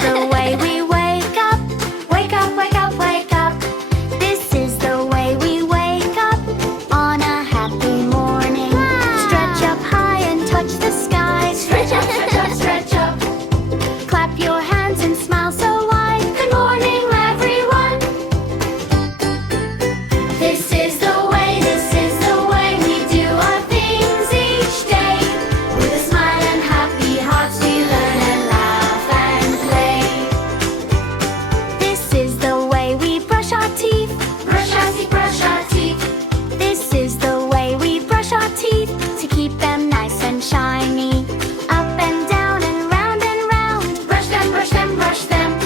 the way we wake up. Wake up, wake up, wake up. This is the way we wake up on a happy morning. Stretch up high and touch the sky. Stretch up, stretch up, stretch up. Clap your hands and smile so wide. Good morning, everyone. This is the way we do our things each day. With a smile and happy hearts we learn and laugh and play. This is the way we brush our teeth. Brush our teeth, brush our teeth. This is the way we brush our teeth to keep them nice and shiny. Up and down and round and round. Brush them, brush them, brush them.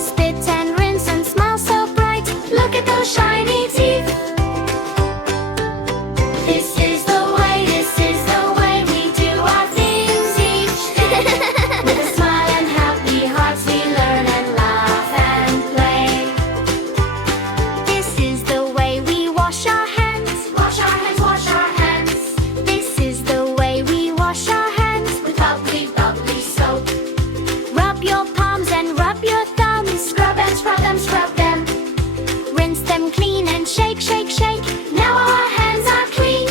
Spit and rinse and smile so bright. Look at those shiny teeth. This is the way we do our things each day. With a smile and happy hearts we learn and laugh and play. This is the way we wash our hands. Wash our hands, wash our hands. This is the way we wash our hands with bubbly, bubbly soap. Rub your palms and rub your thumbs. Scrub and scrub them, scrub them. Rinse them clean and shake, shake, shake. Now our hands are clean.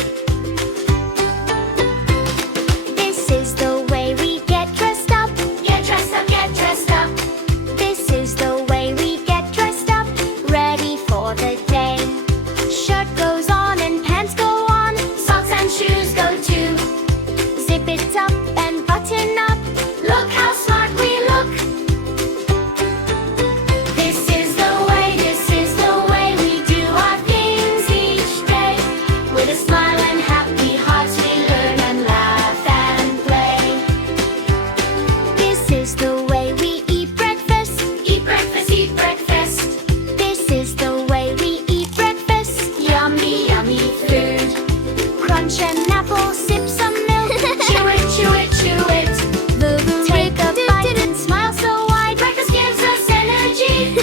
This is the way we get dressed up. Get dressed up, get dressed up. This is the way we get dressed up. Ready for the day. Shirt goes on and pants go on. Socks and shoes go too. Zip it up and button up. Look how smart we look. This is the way we do our things each day. With a smile and happy hearts we learn and laugh and play. This is the way we eat breakfast. Eat breakfast, eat breakfast. This is the way we eat breakfast. Yummy, yummy food. Crunch an apple, sip some milk. Chew it, chew it, chew it. Take a bite and smile so wide. Breakfast gives us energy.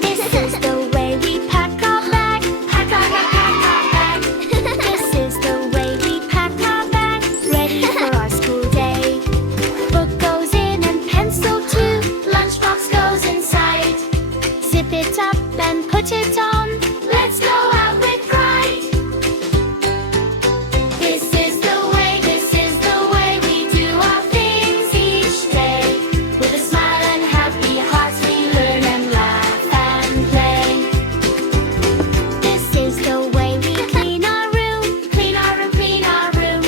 This is the way we pack our bag. Pack our bag, pack our bag. This is the way we pack our bag. Ready for our school day. Book goes in and pencil too. Lunchbox goes inside. Zip it up and put it on. Let's go out with pride. This is the way we do our things each day. With a smile and happy hearts we learn and laugh and play. This is the way we clean our room. Clean our room, clean our room.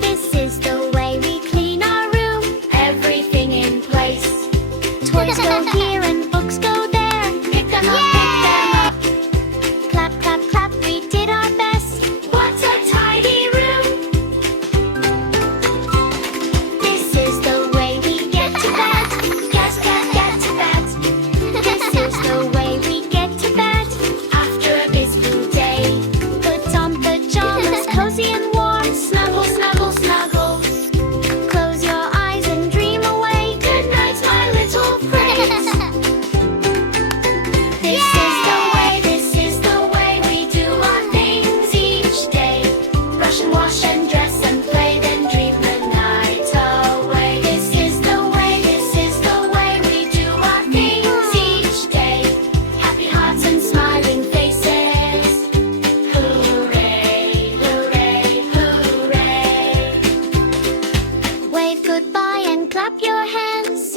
This is the way we clean our room. Everything in place. Toys go here and books go there. Pick them up, pick them up. Clap, clap, clap, we did our best. What a tidy room. This is the way we get to bed. Get to bed. This is the way we get to bed after a busy day. Put on pajamas, cozy and warm. Snuggle, snuggle, snuggle. Close your eyes and dream away. Good night, my little friends. This is the way we do our things each day. Brush and wash and dress and play, then dream the night away. This is the way we do our things each day. Happy hearts and smiling faces. Hooray, hooray, hooray. Wave goodbye and clap your hands.